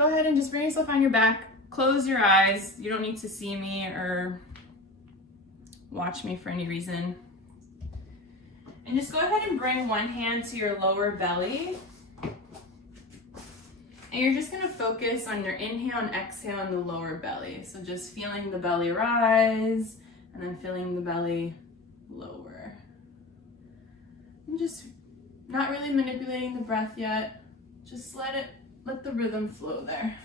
go ahead and just bring yourself on your back. Close your eyes. You don't need to see me or watch me for any reason. And just go ahead and bring one hand to your lower belly. And you're just gonna focus on your inhale and exhale in the lower belly. So just feeling the belly rise and then feeling the belly lower. And just not really manipulating the breath yet. Just let the rhythm flow there.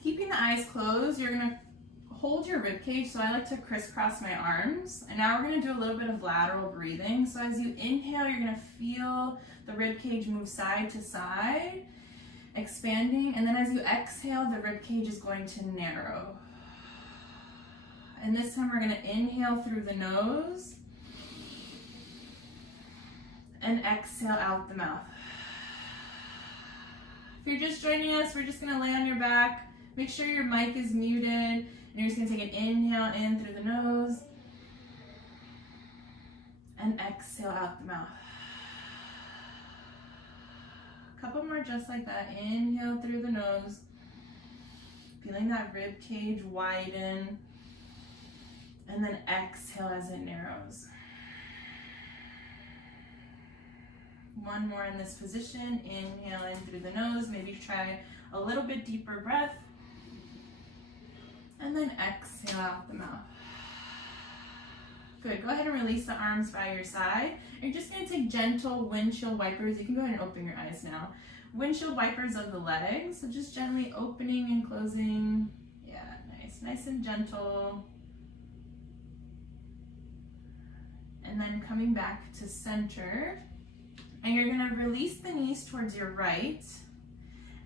Keeping the eyes closed, you're gonna hold your rib cage. So I like to crisscross my arms. And now we're gonna do a little bit of lateral breathing. So as you inhale, you're gonna feel the rib cage move side to side, expanding. And then as you exhale, the rib cage is going to narrow. And this time we're gonna inhale through the nose and exhale out the mouth. If you're just joining us, we're just gonna lay on your back. Make sure your mic is muted. And you're just gonna take an inhale in through the nose and exhale out the mouth. A couple more just like that. Inhale through the nose, feeling that rib cage widen, and then exhale as it narrows. One more in this position. Inhale in through the nose. Maybe try a little bit deeper breath. And then exhale out the mouth. Good. Go ahead and release the arms by your side. You're just going to take gentle windshield wipers. You can go ahead and open your eyes now. Windshield wipers of the legs. So just gently opening and closing. Yeah, nice. Nice and gentle. And then coming back to center. And you're going to release the knees towards your right.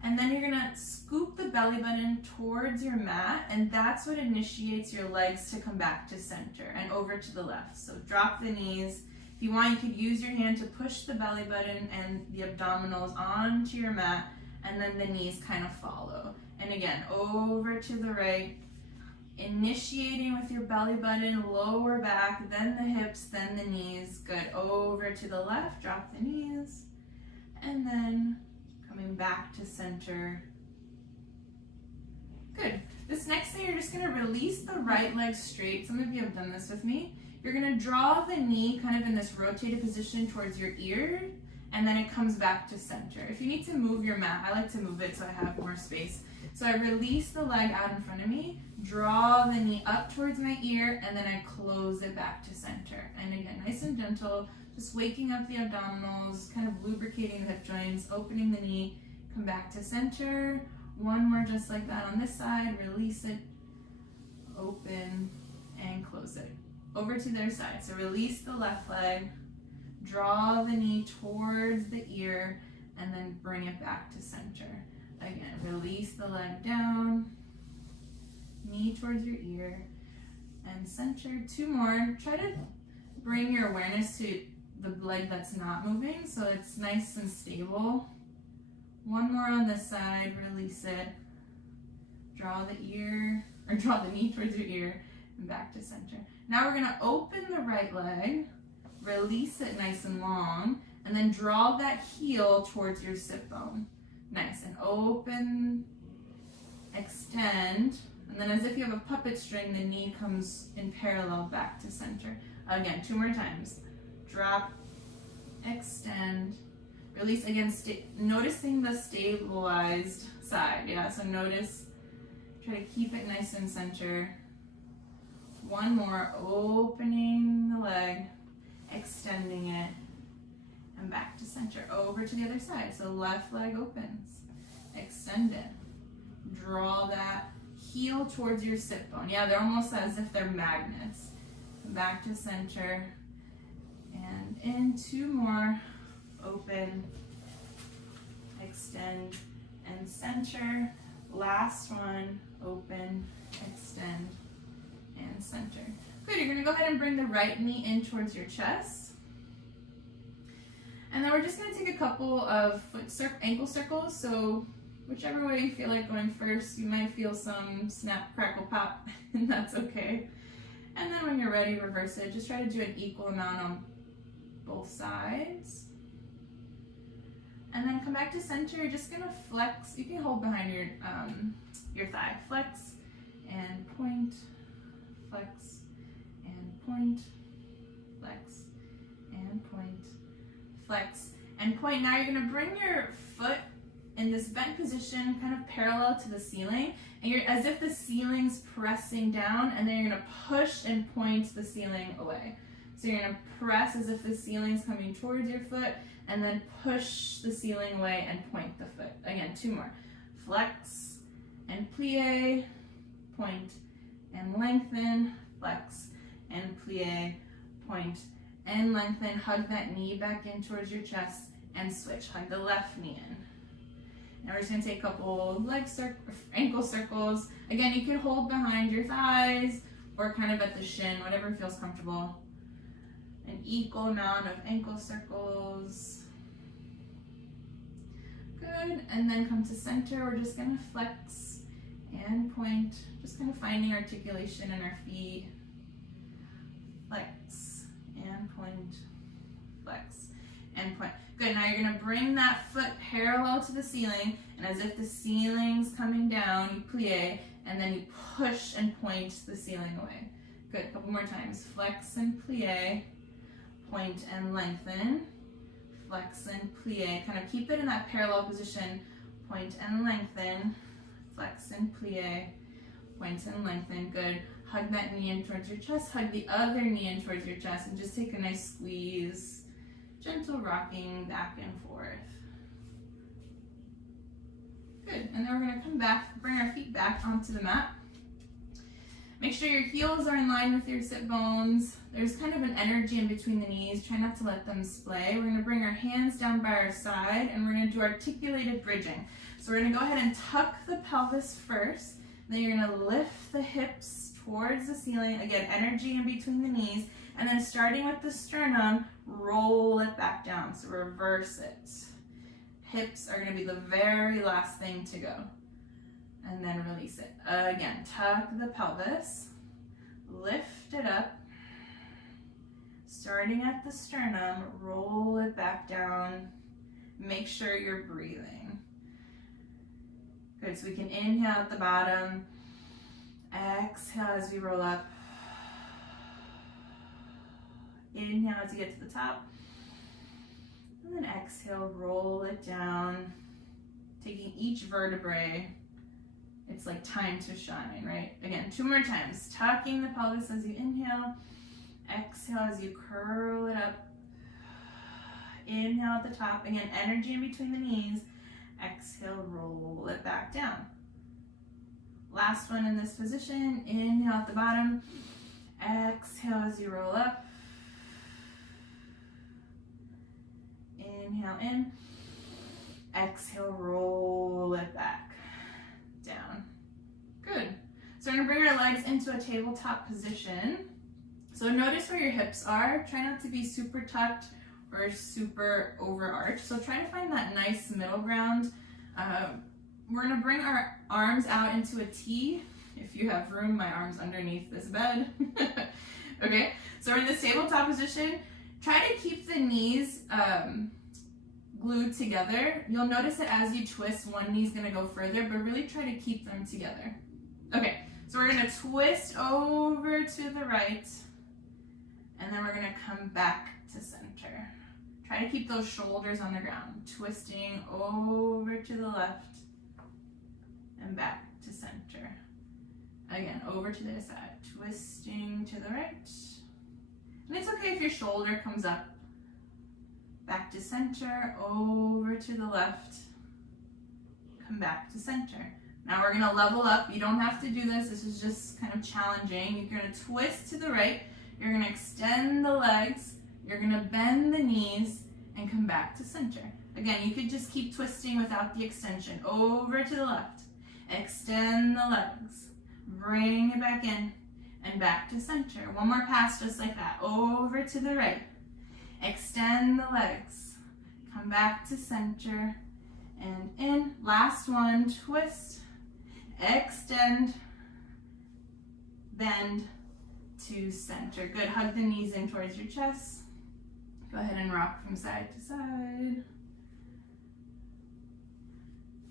And then you're gonna scoop the belly button towards your mat, and that's what initiates your legs to come back to center and over to the left. So drop the knees. If you want, you could use your hand to push the belly button and the abdominals onto your mat, and then the knees kind of follow. And again, over to the right, initiating with your belly button, lower back, then the hips, then the knees. Good. Over to the left, drop the knees, and then coming back to center. Good. This next thing, you're just going to release the right leg straight. Some of you have done this with me. You're going to draw the knee kind of in this rotated position towards your ear, and then it comes back to center. If you need to move your mat, I like to move it so I have more space. So I release the leg out in front of me, draw the knee up towards my ear, and then I close it back to center. And again, nice and gentle. Just waking up the abdominals, kind of lubricating the hip joints, opening the knee, come back to center. One more just like that on this side, release it, open, and close it. Over to their side. So release the left leg, draw the knee towards the ear, and then bring it back to center. Again, release the leg down, knee towards your ear, and center. Two more. Try to bring your awareness to the leg that's not moving, so it's nice and stable. One more on this side, release it. Draw the knee towards your ear and back to center. Now we're gonna open the right leg, release it nice and long, and then draw that heel towards your sit bone. Nice, and open, extend, and then as if you have a puppet string, the knee comes in parallel back to center. Again, two more times. Drop, extend, release. Again, noticing the stabilized side. Yeah, so notice, try to keep it nice and center. One more, opening the leg, extending it, and back to center. Over to the other side. So left leg opens, extend it, draw that heel towards your sit bone. Yeah, they're almost as if they're magnets. Back to center. And in two more, open, extend, and center. Last one, open, extend, and center. Good, you're gonna go ahead and bring the right knee in towards your chest. And then we're just gonna take a couple of ankle circles. So whichever way you feel like going first, you might feel some snap, crackle, pop, and that's okay. And then when you're ready, reverse it. Just try to do an equal amount on both sides. And then come back to center. You're just gonna flex. You can hold behind your thigh. Flex and point, flex and point, flex and point, flex and point. Now you're gonna bring your foot in this bent position, kind of parallel to the ceiling, and you're as if the ceiling's pressing down, and then you're gonna push and point the ceiling away. So you're gonna press as if the ceiling's coming towards your foot, and then push the ceiling away and point the foot. Again, 2 more. Flex and plie, point and lengthen, flex and plie, point and lengthen. Hug that knee back in towards your chest and switch. Hug the left knee in. Now we're just gonna take a couple ankle circles. Again, you can hold behind your thighs or kind of at the shin, whatever feels comfortable. An equal amount of ankle circles. Good, and then come to center. We're just gonna flex and point, just kind of finding articulation in our feet. Flex and point, flex and point. Good, now you're gonna bring that foot parallel to the ceiling, and as if the ceiling's coming down, you plie, and then you push and point the ceiling away. Good, a couple more times. Flex and plie, point and lengthen, flex and plie. Kind of keep it in that parallel position. Point and lengthen, flex and plie, point and lengthen. Good. Hug that knee in towards your chest. Hug the other knee in towards your chest, and just take a nice squeeze. Gentle rocking back and forth. Good. And then we're going to come back, bring our feet back onto the mat. Make sure your heels are in line with your sit bones. There's kind of an energy in between the knees. Try not to let them splay. We're going to bring our hands down by our side, and we're going to do articulated bridging. So we're going to go ahead and tuck the pelvis first. Then you're going to lift the hips towards the ceiling. Again, energy in between the knees. And then starting with the sternum, roll it back down. So reverse it. Hips are going to be the very last thing to go. And then release it. Again, tuck the pelvis, lift it up, starting at the sternum, roll it back down, make sure you're breathing. Good, so we can inhale at the bottom, exhale as we roll up, inhale as you get to the top, and then exhale, roll it down, taking each vertebrae. It's like time to shine, right? Again, 2 more times. Tucking the pelvis as you inhale. Exhale as you curl it up. Inhale at the top. Again, energy in between the knees. Exhale, roll it back down. Last one in this position. Inhale at the bottom. Exhale as you roll up. Inhale in. Exhale, roll it back. Down. Good. So we're going to bring our legs into a tabletop position. So notice where your hips are. Try not to be super tucked or super overarched. So try to find that nice middle ground. We're going to bring our arms out into a T. If you have room, my arm's underneath this bed. Okay, so we're in this tabletop position. Try to keep the knees glued together. You'll notice that as you twist, one knee's gonna go further, but really try to keep them together. Okay, so we're gonna twist over to the right, and then we're gonna come back to center. Try to keep those shoulders on the ground. Twisting over to the left, and back to center. Again, over to the other side. Twisting to the right. And it's okay if your shoulder comes up. Back to center, over to the left, come back to center. Now we're gonna level up. You don't have to do this. This is just kind of challenging. You're gonna twist to the right. You're gonna extend the legs. You're gonna bend the knees and come back to center. Again, you could just keep twisting without the extension. Over to the left, extend the legs, bring it back in and back to center. One more pass just like that. Over to the right. Extend the legs, come back to center, and in. Last one, twist, extend, bend, to center. Good, hug the knees in towards your chest. Go ahead and rock from side to side.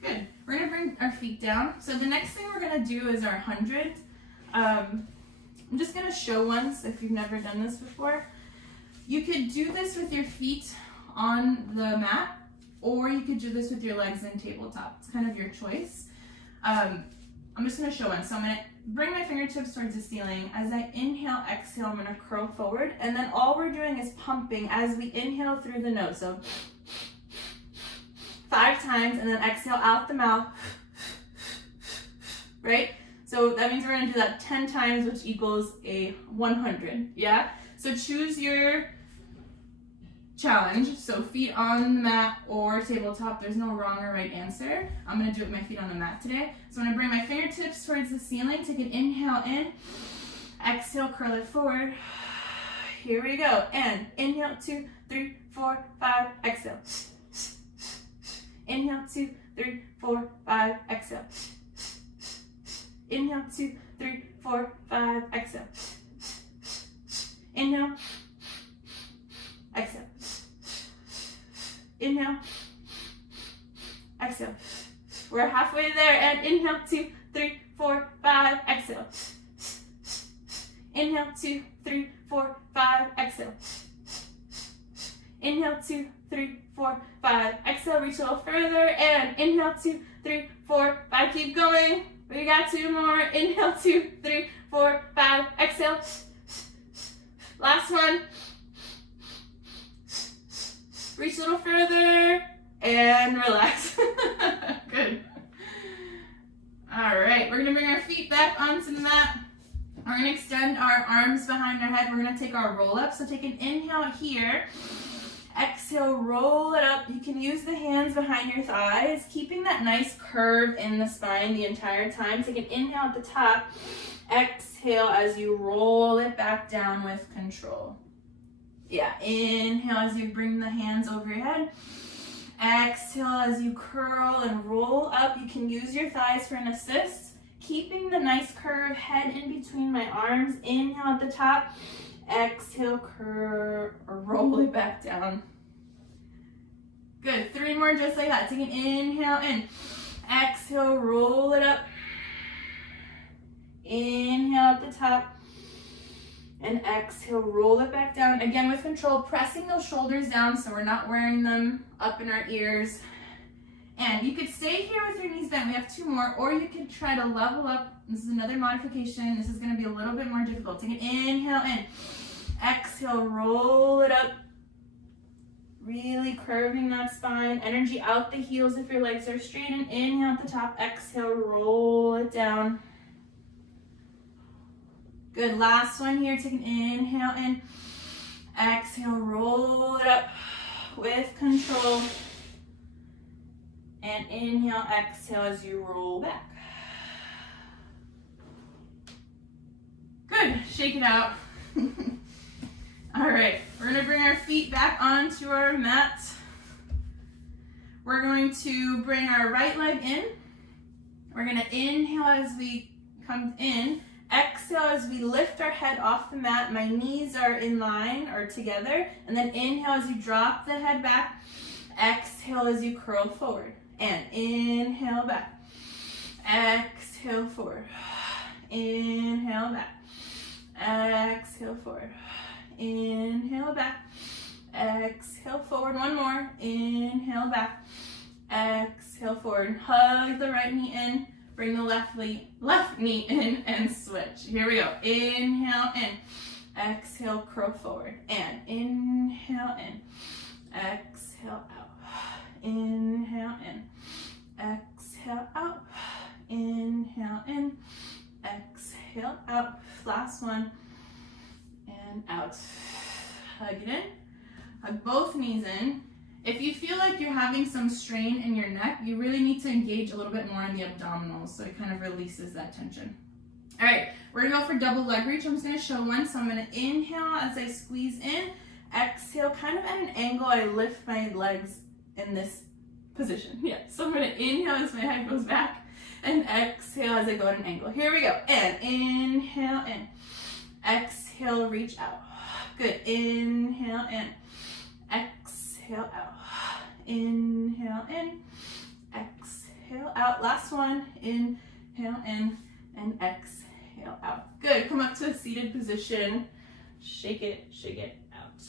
Good, we're gonna bring our feet down. So the next thing we're gonna do is our 100. I'm just gonna show once if you've never done this before. You could do this with your feet on the mat, or you could do this with your legs in tabletop. It's kind of your choice. I'm just gonna show one. So I'm gonna bring my fingertips towards the ceiling. As I inhale, exhale, I'm gonna curl forward. And then all we're doing is pumping as we inhale through the nose. So 5 times, and then exhale out the mouth, right? So that means we're gonna do that 10 times, which equals a 100, yeah? So choose your challenge. So feet on the mat or tabletop, there's no wrong or right answer. I'm gonna do it with my feet on the mat today. So I'm gonna bring my fingertips towards the ceiling, take an inhale in, exhale, curl it forward. Here we go, and inhale, 2, 3, 4, 5, exhale. Inhale, 2, 3, 4, 5, exhale. Inhale, 2, 3, 4, 5, exhale. Inhale, exhale. Inhale, exhale. We're halfway there, and inhale, 2, 3, 4, 5, exhale. Inhale, 2, 3, 4, 5, exhale. Inhale, 2, 3, 4, 5, exhale, reach a little further, and inhale, 2, 3, 4, 5, keep going. We got 2 more. Inhale, 2, 3, 4, 5, exhale. Last one. Reach a little further and relax. Good. All right, we're gonna bring our feet back onto the mat. We're gonna extend our arms behind our head. We're gonna take our roll up. So take an inhale here. Exhale, roll it up. You can use the hands behind your thighs, keeping that nice curve in the spine the entire time. Take an inhale at the top. Exhale as you roll it back down with control. Yeah, inhale as you bring the hands over your head. Exhale as you curl and roll up. You can use your thighs for an assist. Keeping the nice curve, head in between my arms. Inhale at the top. Exhale, curl, roll it back down. Good, 3 more just like that. Take an inhale in. Exhale, roll it up. Inhale at the top. And exhale, roll it back down. Again with control, pressing those shoulders down so we're not wearing them up in our ears. And you could stay here with your knees bent. We have 2 more, or you could try to level up. This is another modification. This is gonna be a little bit more difficult. Take an inhale in. Exhale, roll it up. Really curving that spine. Energy out the heels if your legs are straight. And inhale at the top. Exhale, roll it down. Good, last one here. Take an inhale in. Exhale, roll it up with control. And inhale, exhale as you roll back. Good, shake it out. All right, we're gonna bring our feet back onto our mat. We're going to bring our right leg in. We're gonna inhale as we come in. Exhale as we lift our head off the mat. My knees are in line or together. And then inhale as you drop the head back. Exhale as you curl forward. And inhale back. Exhale forward. Inhale back. Exhale forward. Inhale back. Exhale forward. One more. Inhale back. Exhale forward. Hug the right knee in. Bring the left knee in and switch. Here we go. Inhale in. Exhale, curl forward. And inhale in. Exhale out. Inhale in. Exhale out. Inhale in. Exhale out. Last one. And out. Hug it in. Hug both knees in. If you feel like you're having some strain in your neck, you really need to engage a little bit more in the abdominals so it kind of releases that tension. All right, we're gonna go for double leg reach. I'm just gonna show one. So I'm gonna inhale as I squeeze in. Exhale, kind of at an angle, I lift my legs in this position. Yeah, so I'm gonna inhale as my head goes back and exhale as I go at an angle. Here we go. And inhale in. Exhale, reach out. Good. Inhale in. Exhale out. Inhale in. Exhale out. Last one. Inhale in and exhale out. Good. Come up to a seated position. Shake it out.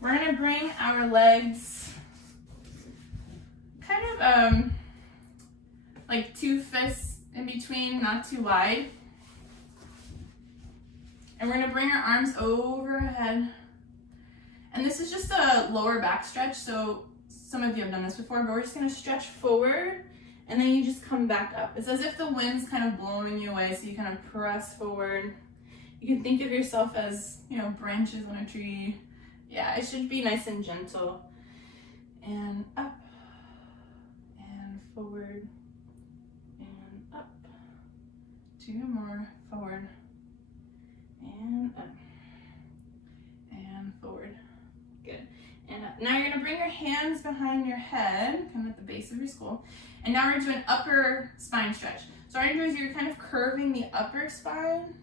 We're gonna bring our legs kind of like 2 fists in between, not too wide. And we're gonna bring our arms overhead. And this is just a lower back stretch, so some of you have done this before, but we're just gonna stretch forward and then you just come back up. It's as if the wind's kind of blowing you away, so you kind of press forward. You can think of yourself as, you know, branches on a tree. Yeah, it should be nice and gentle. And up, and forward, and up. 2 more, forward, and up, and forward. Good. And up. Now you're gonna bring your hands behind your head, kind of at the base of your skull. And now we're gonna do an upper spine stretch. So what I'm gonna do is you're kind of curving the upper spine,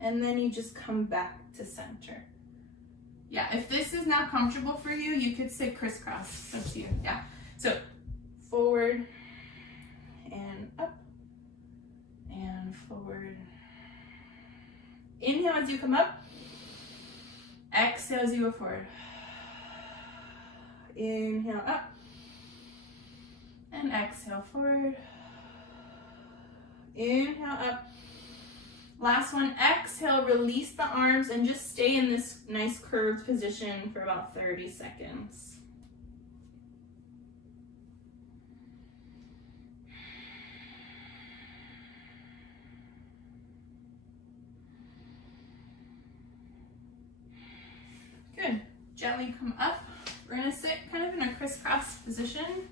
and then you just come back to center. Yeah, if this is not comfortable for you, you could say crisscross. Up to you. Yeah. So forward and up and forward. Inhale as you come up. Exhale as you go forward. Inhale up and exhale forward. Inhale up. Last one, exhale, release the arms and just stay in this nice curved position for about 30 seconds. Good. Gently come up. We're gonna sit kind of in a crisscross position.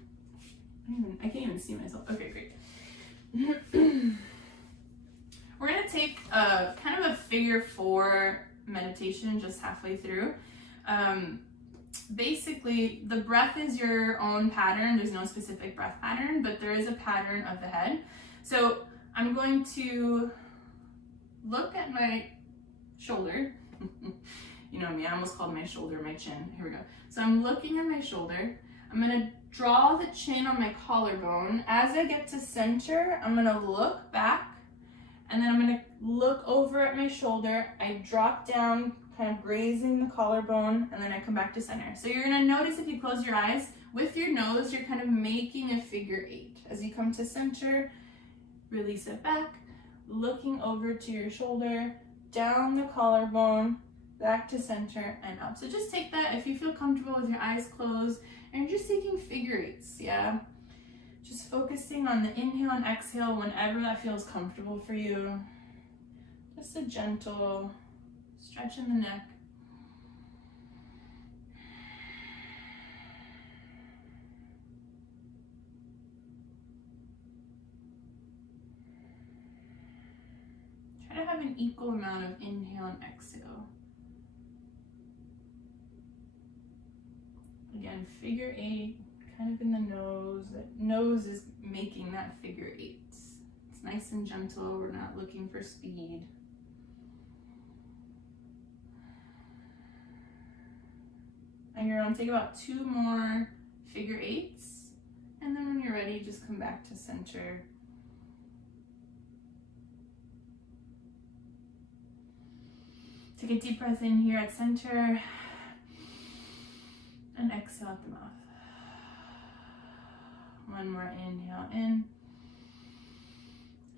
I can't even see myself. Okay, great. We're gonna take a kind of a figure 4 meditation just halfway through. Basically, the breath is your own pattern. There's no specific breath pattern, but there is a pattern of the head. So I'm going to look at my shoulder. You know me, I almost called my shoulder my chin. Here we go. So I'm looking at my shoulder. I'm gonna draw the chin on my collarbone. As I get to center, I'm gonna look back, and then I'm gonna look over at my shoulder. I drop down, kind of grazing the collarbone, and then I come back to center. So you're gonna notice if you close your eyes, with your nose, you're kind of making a figure 8. As you come to center, release it back, looking over to your shoulder, down the collarbone, back to center and up. So just take that if you feel comfortable with your eyes closed, and you're just taking figure 8s, yeah? Just focusing on the inhale and exhale whenever that feels comfortable for you. Just a gentle stretch in the neck. Try to have an equal amount of inhale and exhale. Again, figure 8, kind of in the nose. The nose is making that figure 8. It's nice and gentle. We're not looking for speed. And you're going to take about 2 more figure 8s. And then when you're ready, just come back to center. Take a deep breath in here at center. And exhale at the mouth. One more inhale in.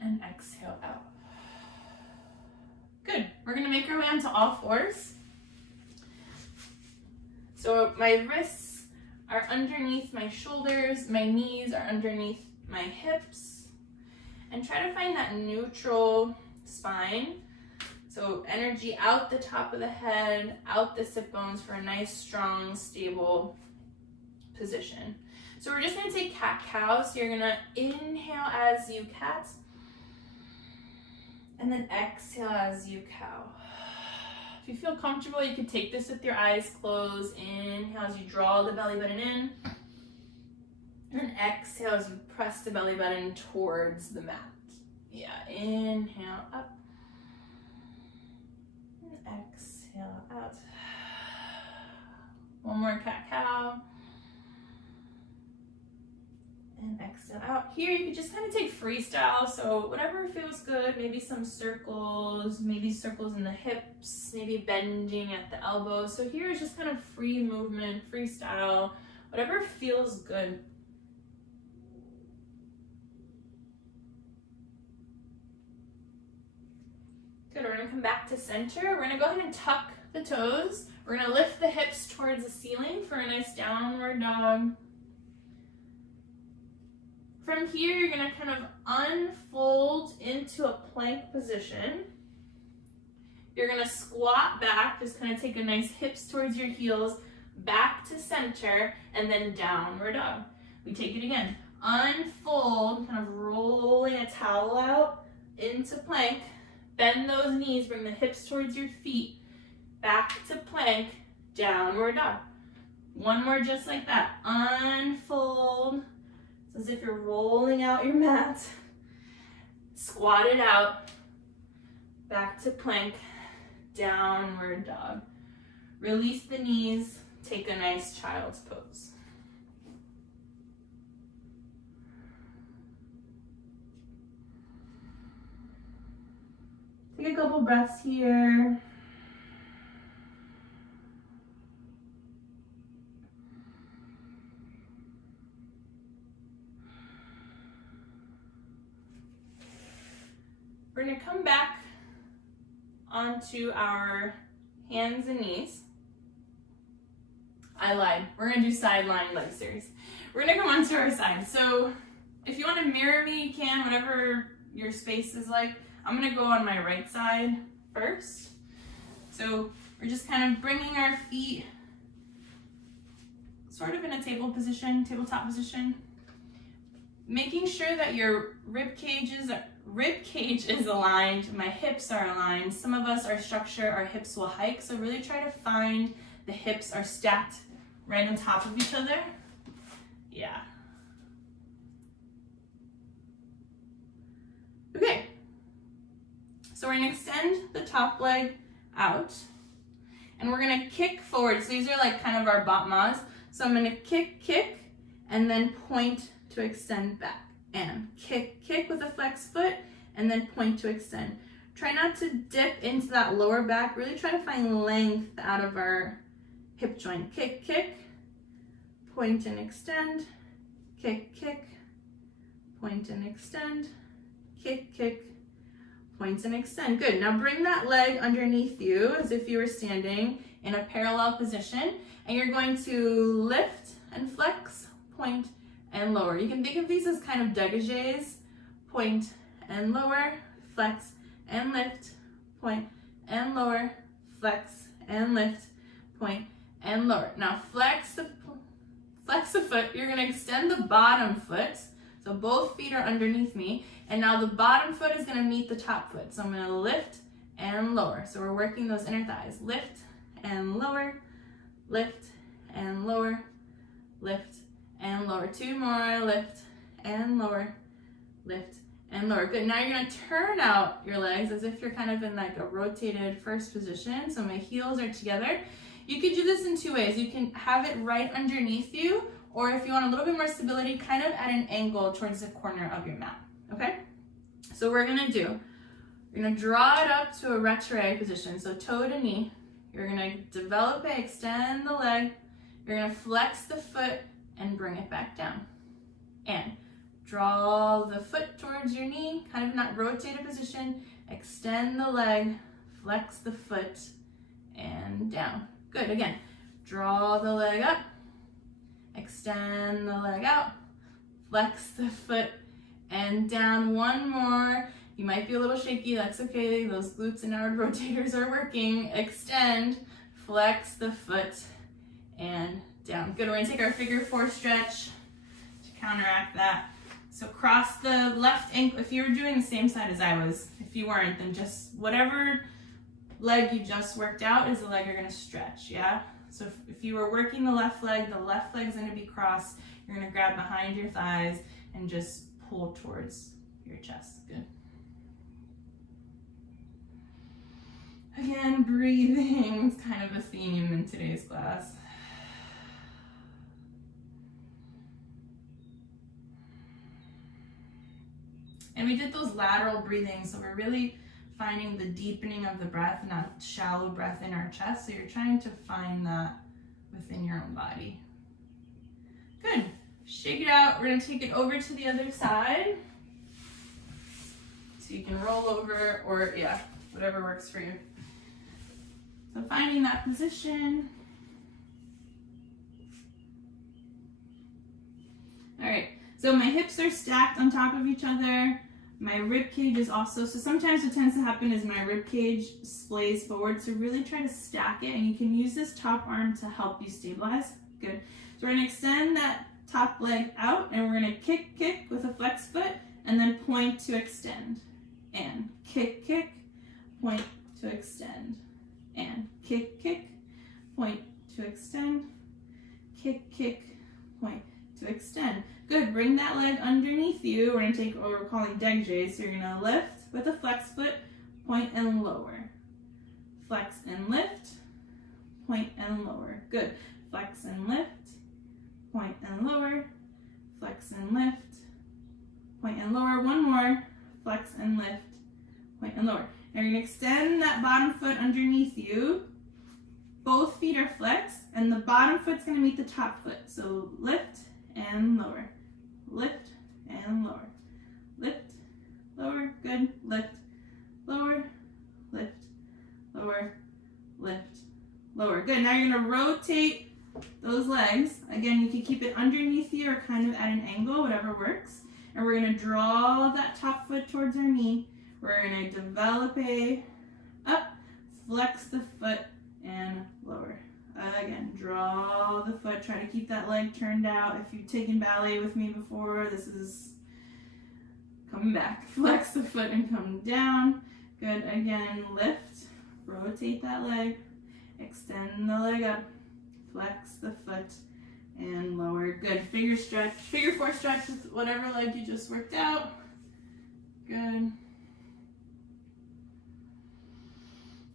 And exhale out. Good. We're going to make our way onto all 4s. So my wrists are underneath my shoulders. My knees are underneath my hips. And try to find that neutral spine. So energy out the top of the head, out the sit bones for a nice, strong, stable position. So we're just gonna take cat-cow. So you're gonna inhale as you cat, and then exhale as you cow. If you feel comfortable, you can take this with your eyes closed. Inhale as you draw the belly button in, and exhale as you press the belly button towards the mat. Yeah, inhale up. exhale out. One more cat-cow. And exhale out. Here you can just kind of take freestyle, so whatever feels good, maybe some circles, maybe circles in the hips, maybe bending at the elbows. So here is just kind of free movement, freestyle, whatever feels good. Good, we're gonna come back to center. We're gonna go ahead and tuck the toes. We're gonna lift the hips towards the ceiling for a nice downward dog. From here, you're gonna kind of unfold into a plank position. You're gonna squat back, just kind of take a nice hips towards your heels, back to center, and then downward dog. We take it again. Unfold, kind of rolling a towel out into plank. Bend those knees, bring the hips towards your feet, back to plank, downward dog. One more just like that. Unfold. It's as if you're rolling out your mat. Squat it out, back to plank, downward dog. Release the knees, take a nice child's pose. Take a couple breaths here. We're gonna come back onto our hands and knees. I lied. We're gonna do side lying leg series. We're gonna come onto our side. So if you wanna mirror me, you can, whatever your space is like. I'm gonna go on my right side first. So we're just kind of bringing our feet sort of in a tabletop position. Making sure that your rib cage is aligned, my hips are aligned. Some of us, our structure, our hips will hike, so really try to find the hips are stacked right on top of each other. Yeah. Okay. So we're gonna extend the top leg out, and we're gonna kick forward. So these are like kind of our batmas. So I'm gonna kick, and then point to extend back. And kick with a flex foot, and then point to extend. Try not to dip into that lower back. Really try to find length out of our hip joint. Kick, point and extend. Kick, point and extend. Kick, point and extend. Good. Now bring that leg underneath you as if you were standing in a parallel position, and you're going to lift and flex, point and lower. You can think of these as kind of dégagés. Point and lower, flex and lift, point and lower, flex and lift, point and lower. Now flex the foot. You're gonna extend the bottom foot. So both feet are underneath me. And now the bottom foot is gonna meet the top foot. So I'm gonna lift and lower. So we're working those inner thighs. Lift and lower, lift and lower, lift and lower. Two more, lift and lower, lift and lower. Good, now you're gonna turn out your legs as if you're kind of in like a rotated first position. So my heels are together. You could do this in two ways. You can have it right underneath you, or if you want a little bit more stability, kind of at an angle towards the corner of your mat, okay? So we're gonna draw it up to a retrograde position. So toe to knee. You're gonna develop it, extend the leg. You're gonna flex the foot and bring it back down. And draw the foot towards your knee, kind of in that rotated position. Extend the leg, flex the foot, and down. Good, again. Draw the leg up, extend the leg out, flex the foot, and down. One more. You might be a little shaky, that's okay. Those glutes and outward rotators are working. Extend, flex the foot, and down. Good, we're gonna take our figure four stretch to counteract that. So cross the left ankle. If you were doing the same side as I was, if you weren't, then just whatever leg you just worked out is the leg you're gonna stretch, yeah? So if you were working the left leg's gonna be crossed. You're gonna grab behind your thighs and just pull towards your chest. Good. Again, breathing is kind of a theme in today's class. And we did those lateral breathings, so we're really finding the deepening of the breath, not shallow breath in our chest. So you're trying to find that within your own body. Good. Shake it out. We're going to take it over to the other side. So you can roll over or, yeah, whatever works for you. So finding that position. All right. So my hips are stacked on top of each other. My rib cage is also, so sometimes what tends to happen is my rib cage splays forward. So really try to stack it, and you can use this top arm to help you stabilize. Good. So we're gonna extend that top leg out, and we're gonna kick, kick with a flex foot, and then point to extend. And kick, kick, point to extend. And kick, kick, point to extend. Kick, kick, point to extend. Good, bring that leg underneath you. We're gonna take what we're calling dégagé. So you're gonna lift with a flex foot, point and lower. Flex and lift, point and lower. Good, flex and lift, point and lower. Flex and lift, point and lower. One more, flex and lift, point and lower. Now you're gonna extend that bottom foot underneath you. Both feet are flexed, and the bottom foot's gonna meet the top foot. So lift and lower. Lift and lower. Lift, lower, good. Lift, lower, lift, lower, lift, lower. Good. Now you're gonna rotate those legs. Again, you can keep it underneath you or kind of at an angle, whatever works. And we're gonna draw that top foot towards our knee. We're gonna develop a up, flex the foot, and lower. Again, draw the foot, try to keep that leg turned out. If you've taken ballet with me before, this is coming back. Flex the foot and come down. Good, again, lift, rotate that leg, extend the leg up, flex the foot, and lower. Good, figure stretch, figure four stretch with whatever leg you just worked out. Good.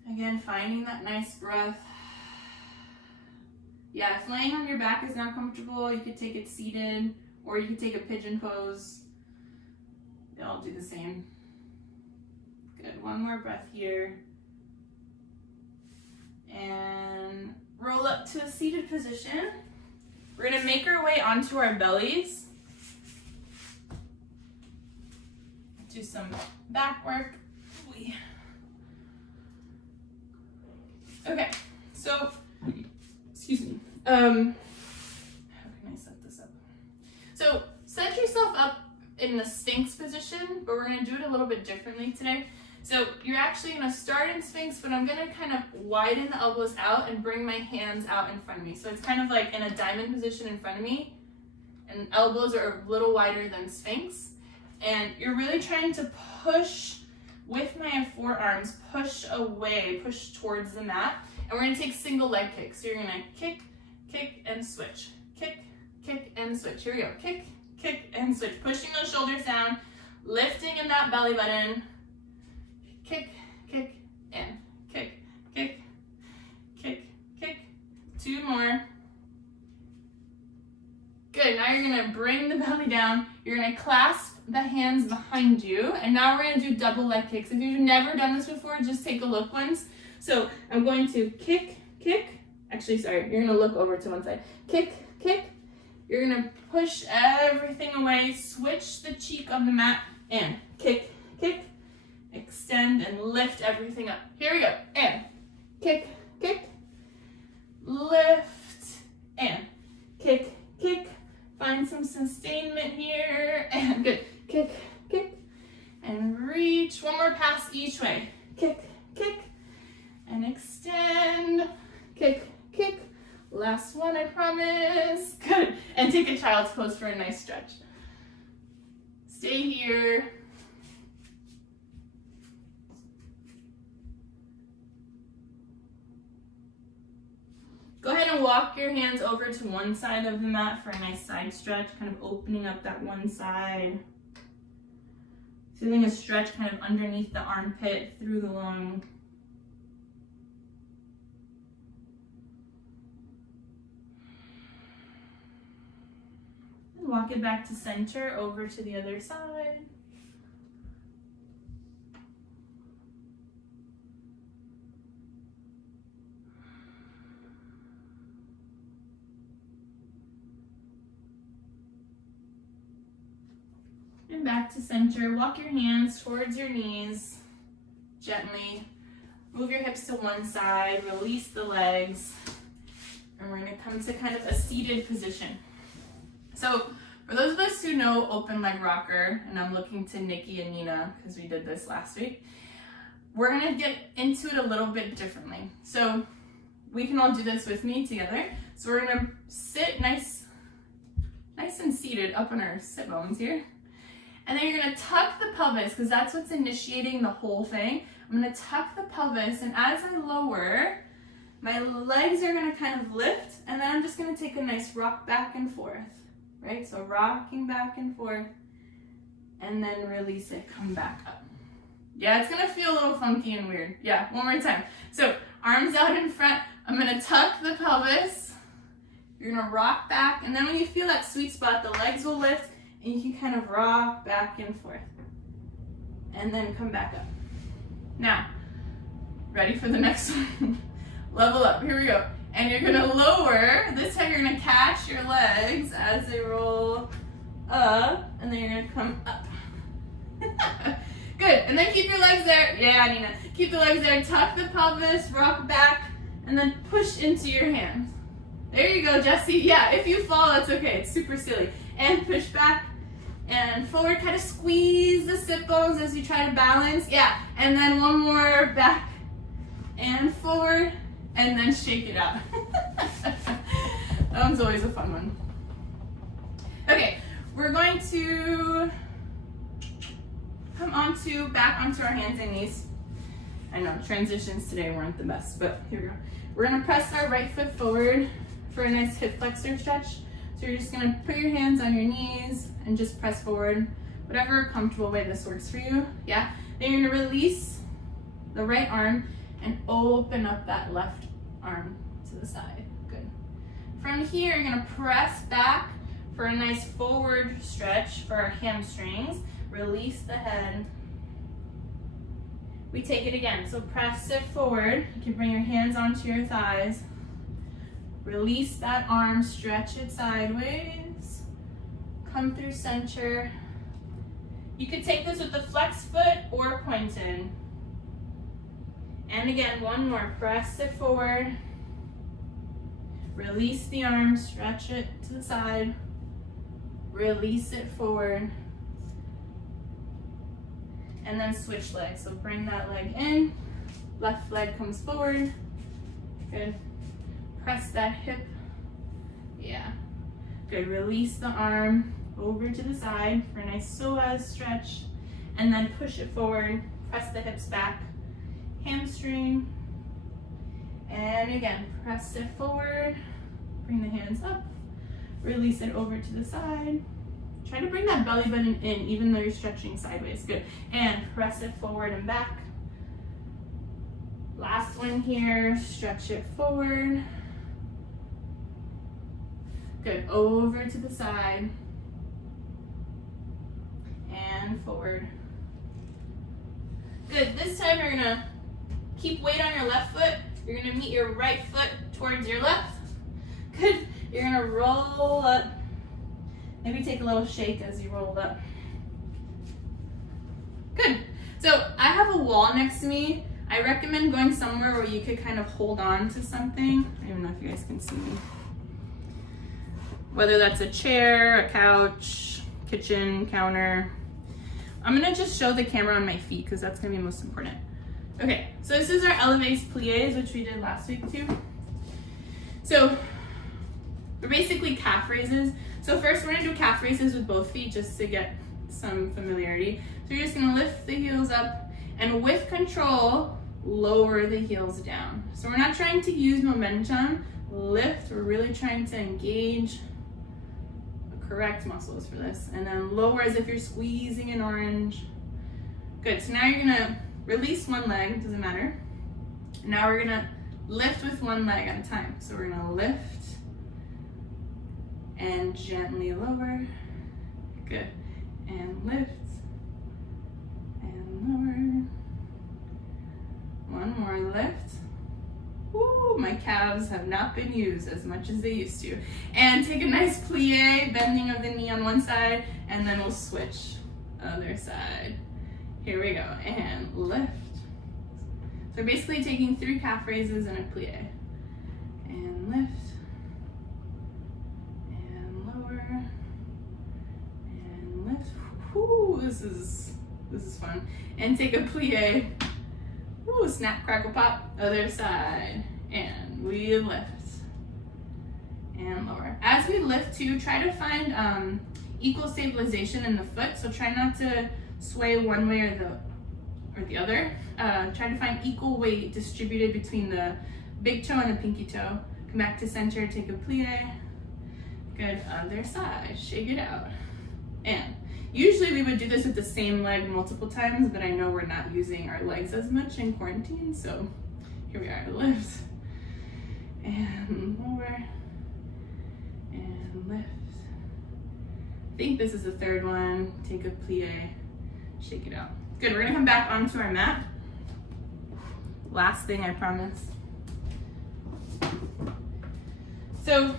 Again, finding that nice breath. Yeah, if laying on your back is not comfortable, you could take it seated, or you could take a pigeon pose. They all do the same. Good, one more breath here. And roll up to a seated position. We're gonna make our way onto our bellies. Do some back work. Okay, so, excuse me. How can I set this up? So set yourself up in the Sphinx position, but we're gonna do it a little bit differently today. So you're actually gonna start in Sphinx, but I'm gonna kind of widen the elbows out and bring my hands out in front of me. So it's kind of like in a diamond position in front of me, and elbows are a little wider than Sphinx. And you're really trying to push with my forearms, push away, push towards the mat. And we're gonna take single leg kicks. So you're gonna kick, kick, and switch. Kick, kick, and switch. Here we go. Kick, kick, and switch. Pushing those shoulders down, lifting in that belly button. Kick, kick, and kick, kick, kick, kick. Two more. Good, now you're gonna bring the belly down. You're gonna clasp the hands behind you. And now we're gonna do double leg kicks. If you've never done this before, just take a look once. So I'm going to kick, kick. Actually, sorry, you're gonna look over to one side. Kick, kick. You're gonna push everything away, switch the cheek on the mat, and kick, kick. Extend and lift everything up. Here we go. And kick, kick. Lift and kick, kick. Find some sustainment here. And good. Kick, kick. And reach. One more pass each way. Kick, kick. And extend. Kick, kick. Last one, I promise. Good. And take a child's pose for a nice stretch. Stay here. Go ahead and walk your hands over to one side of the mat for a nice side stretch, kind of opening up that one side. Feeling a stretch kind of underneath the armpit, through the lung. walk it back to center, over to the other side. And back to center. Walk your hands towards your knees gently. Move your hips to one side, release the legs, and we're gonna come to kind of a seated position. So for those of us who know open leg rocker, and I'm looking to Nikki and Nina because we did this last week, we're gonna get into it a little bit differently. So we can all do this with me together. So we're gonna sit nice and seated up on our sit bones here. And then you're gonna tuck the pelvis because that's what's initiating the whole thing. I'm gonna tuck the pelvis, and as I lower, my legs are gonna kind of lift, and then I'm just gonna take a nice rock back and forth, right? So rocking back and forth, and then release it, come back up. Yeah, it's gonna feel a little funky and weird. Yeah, one more time. So arms out in front, I'm gonna tuck the pelvis, you're gonna rock back, and then when you feel that sweet spot, the legs will lift, and you can kind of rock back and forth, and then come back up. Now, ready for the next one? Level up, here we go. And you're gonna lower, this time you're gonna catch your legs as they roll up, and then you're gonna come up. Good, and then keep your legs there. Yeah, Nina, keep the legs there, tuck the pelvis, rock back, and then push into your hands. There you go, Jessie. Yeah, if you fall, that's okay, it's super silly. And push back and forward, kind of squeeze the sit bones as you try to balance. Yeah, and then one more, back and forward, and then shake it out. That one's always a fun one. Okay, we're going to come back onto our hands and knees. I know, transitions today weren't the best, but here we go. We're gonna press our right foot forward for a nice hip flexor stretch. So you're just gonna put your hands on your knees and just press forward, whatever comfortable way this works for you, yeah? Then you're gonna release the right arm and open up that left arm to the side, good. From here, you're gonna press back for a nice forward stretch for our hamstrings. Release the head. We take it again, so press it forward. You can bring your hands onto your thighs. Release that arm, stretch it sideways. Come through center. You could take this with the flex foot or pointed. And again, one more, press it forward. Release the arm, stretch it to the side. Release it forward. And then switch legs, so bring that leg in. Left leg comes forward, good. Press that hip, yeah, good. Release the arm over to the side for a nice psoas stretch, and then push it forward, press the hips back, hamstring, and again, press it forward, bring the hands up, release it over to the side. Try to bring that belly button in even though you're stretching sideways, good. And press it forward and back. Last one here, stretch it forward. Good, over to the side. And forward. Good, this time you're gonna keep weight on your left foot. You're gonna meet your right foot towards your left. Good, you're gonna roll up. Maybe take a little shake as you roll up. Good, so I have a wall next to me. I recommend going somewhere where you could kind of hold on to something. I don't even know if you guys can see me. Whether that's a chair, a couch, kitchen, counter. I'm gonna just show the camera on my feet because that's gonna be most important. Okay, so this is our elevates plies, which we did last week too. So we're basically calf raises. So first we're gonna do calf raises with both feet just to get some familiarity. So you're just gonna lift the heels up and with control, lower the heels down. So we're not trying to use momentum, lift, we're really trying to engage the correct muscles for this. And then lower as if you're squeezing an orange. Good, so now you're gonna release one leg, doesn't matter. Now we're gonna lift with one leg at a time. So we're gonna lift and gently lower. Good. And lift. And lower. One more lift. Woo, my calves have not been used as much as they used to. And take a nice plie, bending of the knee on one side, and then we'll switch other side. Here we go, and lift. So basically taking 3 calf raises and a plie. And lift. And lower. And lift. Whoo, this is fun. And take a plie. Woo, snap, crackle, pop, other side. And we lift. And lower. As we lift too, try to find equal stabilization in the foot. So try not to sway one way or the other. Try to find equal weight distributed between the big toe and the pinky toe. Come back to center, take a plie. Good, other side, shake it out. And usually we would do this with the same leg multiple times, but I know we're not using our legs as much in quarantine, so here we are, lift. And lower. And lift. I think this is the third one. Take a plie, shake it out. Good, we're gonna come back onto our mat. Last thing, I promise. So,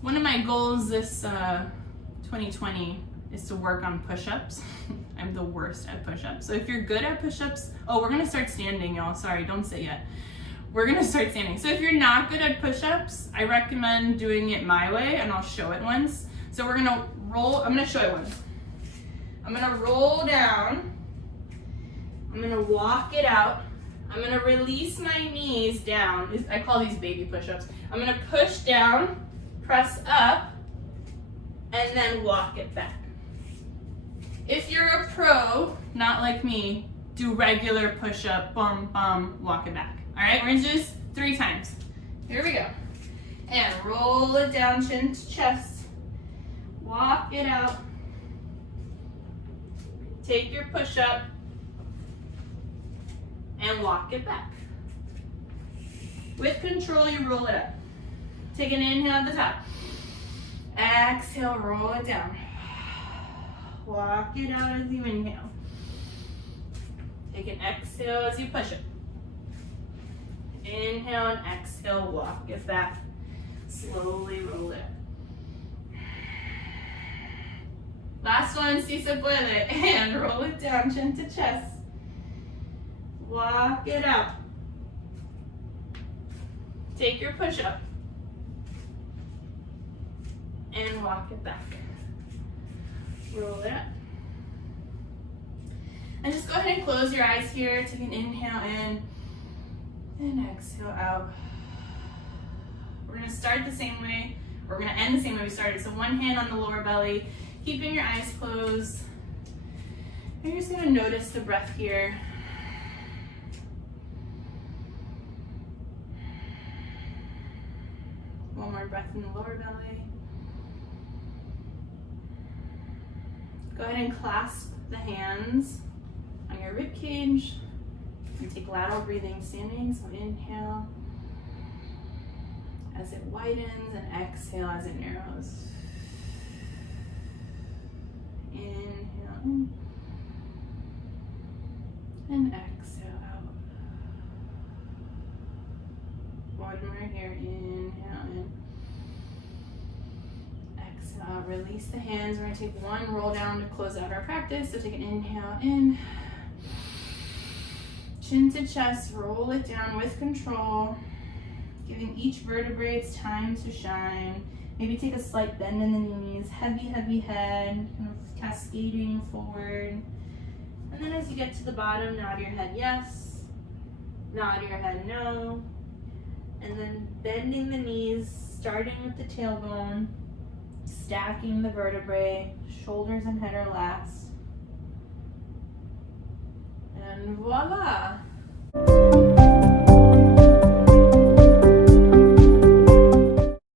one of my goals this 2020 is to work on push-ups. I'm the worst at push-ups. So if you're good at push-ups, oh, we're gonna start standing, y'all. Sorry, don't say yet. We're gonna start standing. So if you're not good at push-ups, I recommend doing it my way, and I'll show it once. So we're gonna roll, I'm gonna show it once. I'm gonna roll down. I'm gonna walk it out. I'm gonna release my knees down. I call these baby push-ups. I'm gonna push down, press up, and then walk it back. If you're a pro, not like me, do regular push-up, bum, bum, walk it back. All right, we're gonna do this 3 times. Here we go. And roll it down, chin to chest. Walk it out. Take your push-up and walk it back. With control, you roll it up. Take an inhale at the top. Exhale, roll it down. Walk it out as you inhale. Take an exhale as you push it. Inhale and exhale, walk it back. Slowly roll it up. Last one, si se puede. And roll it down, chin to chest. Walk it out. Take your push up. And walk it back. Roll it up. And just go ahead and close your eyes here. Take an inhale in and exhale out. We're gonna start the same way. We're gonna end the same way we started. So one hand on the lower belly, keeping your eyes closed. And you're just gonna notice the breath here. One more breath in the lower belly. Go ahead and clasp the hands on your rib cage and take lateral breathing standing. So inhale as it widens and exhale as it narrows. Inhale in and exhale out. One more here, inhale in. Exhale, release the hands. We're gonna take one roll down to close out our practice. So take an inhale in. Chin to chest, roll it down with control. Giving each vertebrae its time to shine. Maybe take a slight bend in the knees, heavy, heavy head, kind of cascading forward. And then as you get to the bottom, nod your head yes, nod your head no. And then bending the knees, starting with the tailbone, stacking the vertebrae, shoulders and head are last. And voila!